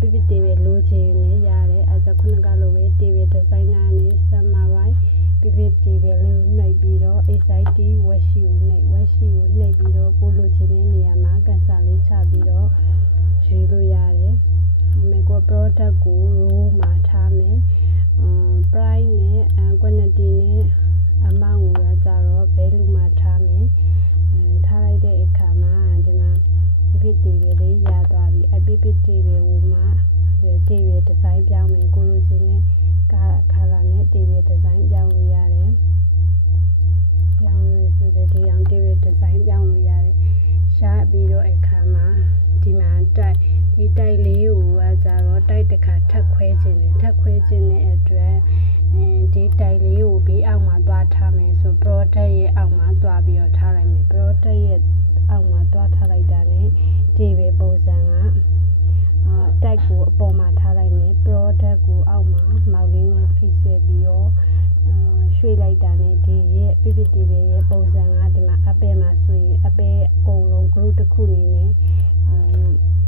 PPTV လိုချင်နေရတယ်အဲ့ဒါခုနကလိုပဲ TV designer နဲ့ summarize PPTV လေးနှိပ်ပြီးတော့ SIT worksheet ကိုနှိပ်ပြီးတော့ကိုလိုချင်တဲ့နေရာမှာကန်ဆာလေးချပြီးတော့ရွေးလို့ရတယ်။ကို product ကို row မှာထားမယ် price နဲ့ quantity နဲ့ amount ကိုကြတော့ value မှာထားမယ်ထားလိုက်တဲ့အခါမှာဒီမှာ PPTV လေးရသွားပြီအဲ့ PPTV ကိုမှ TV design ပြောင်းမယ်ကိုလိုချင်တဲ့ color နဲ့ TV design ပြောင်းလို့ရတယ်ပြောင်းလို့ဆိုတဲ့ဒီအောင် TV design ပြောင်းလို့ရတယ်ရှားပြီးတော့အခါမှာဒီမှာဒီတိုက်လေးကိုကြတော့တိုက်တစ်ခါထပ်ခွဲခြင်းနဲ့အတွက်ဒီတိုက်လေးကိုဘေးအောက်မှာသွားထားမယ်ဆို product ရဲ့အောက်မှာသွားပြီးတော့ထားလိုက်မယ် product ရဲ့အောက်မှာသွားထားလိုက်တာနဲ့ဒီပဲပုံစံကတိုက်ကိုအပေါ်မှာထားလိုက်မယ် product ကိုအောက်မှာမောက်လေးနဲ့ဖိဆွဲပြီးတော့ရွှေ့လိုက်တာနဲ့ဒီရဲ့ PPTV ရဲ့ပုံစံကဒီမှာ apple မှာဆိုရင် apple အကုန်လုံး group တစ်ခုနေနဲ့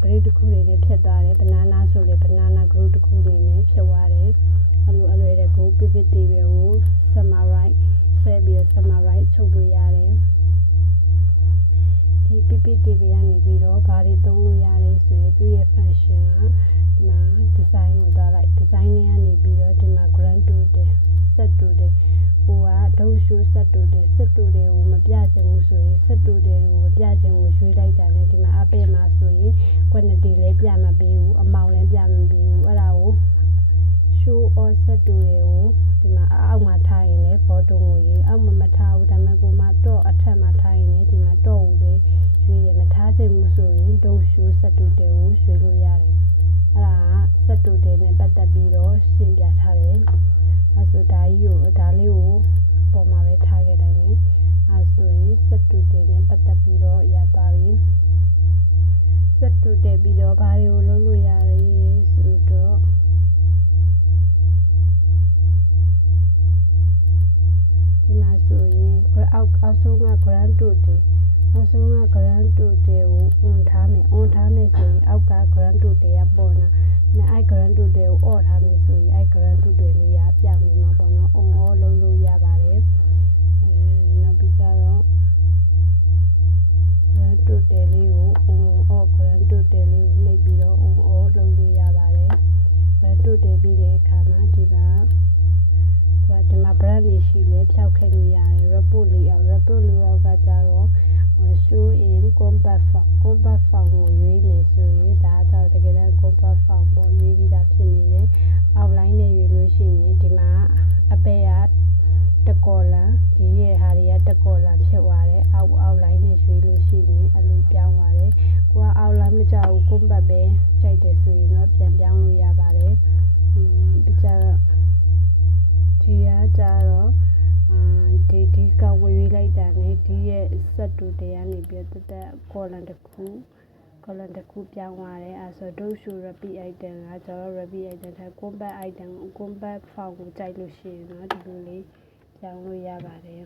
group တစ်ခုနေနဲ့ဖြစ်သွားတယ် banana ဆိုလေ banana group တစ်ခုနေနဲ့ဖြစ်သွားတယ်အဲ့လိုတဲ့ကို PPTV ကို summarize ဆွဲပြီးတော့ summarize ချုပ်လို့ရတယ်ဒီ PPTV ကနေပြီးတော့ဘာတွေသုံးလို့ရလဲဆိုရင်သူ့ရဲ့ function ကဒီမှာ design ကိုသွားလိုက် design နဲ့ကနေပြီးတော့ဒီမှာ grand total set total ကိုကဒုတ်ရှု set total ကိုမပြချင်ဘူးဆိုရင် set total ကိုမပြချင်ဘူးရွေးလိုက်တာနဲ့ဒီမှာ apple မှာဆိုရင် quantity လည်းပြမပေးဘူး amount လည်းပြမပေးဘူးအဲ့ဒါကို show all set total ကိုဒီမှာအောက်မှာထားရင်လည်း photo ကိုရေးအောက်မှာမထားဘူးဒါပေမဲ့ကိုမတော့အထက်မှာထားရင်လည်းဒီမှာတော့ကိုလည်းရွေးရမထားချင်ဘူးဆိုရင် don't show set total ကိုရွေးလို့ရတယ်အဲ့ဒါက set total နဲ့ပတ်သက်ပြီးတော့ရှင်းပြထားတယ်အဲ့ဆိုဒါလေးကိုပေါ်မှာပဲထားခဲ့တိုင်းမယ်အဲ့ဆိုရင် set total နဲ့ပတ်သက်ပြီးတော့ရသွားပြီ set total ပြီးတော့ဘာတွေကိုလုပ်လို့ရလဲဆိုတော့ဒီမှာဆိုရင်အောက်ဆုံးက grand total ကိုon ထားမယ်ဆိုရင်အောက်က grand total ကပေါ်လာအဲ့ grand total ကို off ထားမယ်ဆိုရင်အဲ့ grand total လေးကပြောင်းနေမှာပေါ့နော် on off လုပ်လို့ရပါတယ်နောက်ပြီးကြတော့ grand total လေးကို on off grand total လေးကိုနှိပ်ပြီးတော့ on off လုပ်လို့ရပါတယ် grand total ပြီးတဲ့အခါမှာဒီမှာ brand လေးရှိလဲဖြောက်ခဲ့လို့ရတယ် report လေးအောက်ကကြတော့ show in compact form ကိုရွေးမယ်ဆိုရင်ဒါကြတော့တကယ်တမ်း compact form ပေါ့ရွေးပြီးသားဖြစ်နေတယ် outline နဲ့ရွေးလို့ရှိရင်ဒီမှာ apple ကတစ် column ဒီရဲ့ဟာတွေကတစ် column ဖြစ်သွားတယ် outline နဲ့ရွေးလို့ရှိရင်အဲ့လိုပြောင်းသွားတယ်ကိုက outline မကြောက်ဘူး compact ပဲကြိုက်တယ်ဆိုရင်တော့ပြန်ပြောင်းလို့ရပါတယ်ပြီးကြတော့ဒီကကြတော့ဒီကောင်ရွေးလိုက်တာနဲ့ဒီရဲ့ set total ကနေပြီးတော့တက် column တစ်ခုပြောင်းသွားတယ်အဲဆိုတော့ show repeat item ကကျတော့ repeat item ထက် compact item compact form ကိုကြိုက်လို့ရှိရင်တော့ဒီလိုလေးပြောင်းလို့ရပါတယ်